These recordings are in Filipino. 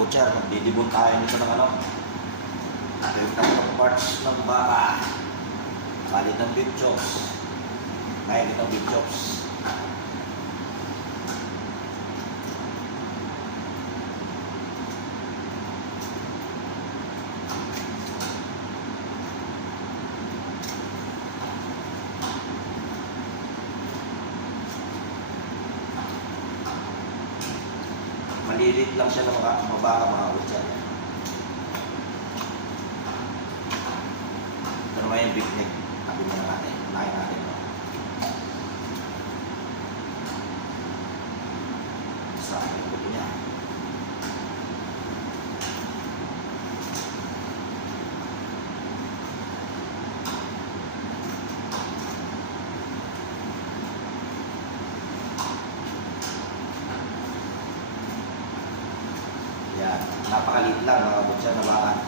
butcher, magdidibon tayo nito ng ano. Yung tatlong parts ng baka. Palit ng beef chops. Ngayon itong beef chops. Malilit lang siya ng mabaka mga butcher. Ito naman yung beef neck. Tabi muna natin. Unahin natin ito. Sa akin ito niya. Yan. Napakaliit lang mga butcher na baka.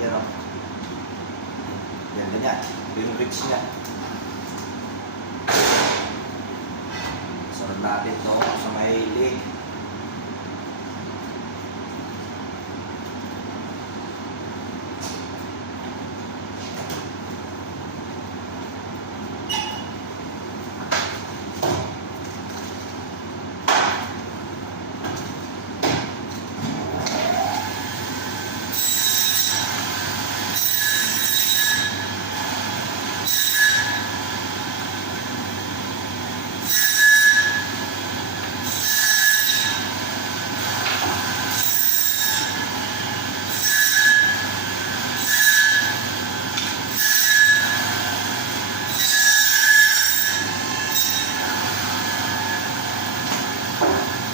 Yan o. Yan ganyan. Ito yung ribs niya. Sarap natin ito sa may leg.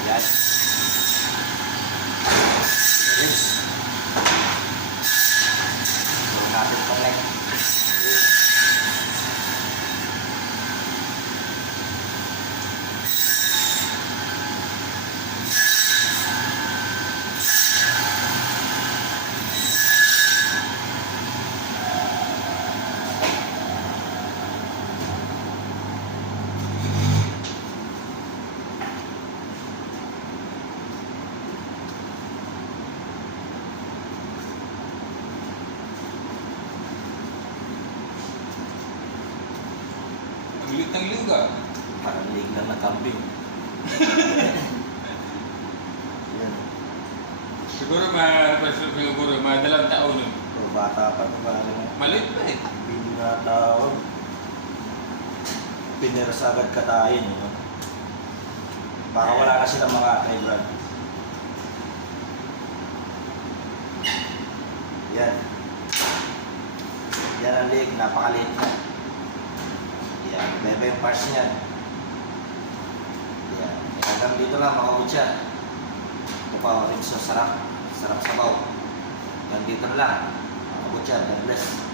Yan. Ribs. Sarap natin ito leg. Ang liit ng liuga. Parang leg lang na kambing. Yan. Siguro siguro mga 2 taon nun. Pero bata pa ito. Maliit pa eh. Binatawag. Pinirasagad katayin. No? Baka wala na silang mga kaibrad. Yan. Yan ang leg. Napakaliit na. Yan. Bebe yung parts niyan. Yan. Hanggang dito lang mga butcher. Ito pa rin sa sarap. Sarap sabaw. Hanggang dito na lang. Mga butcher. God bless.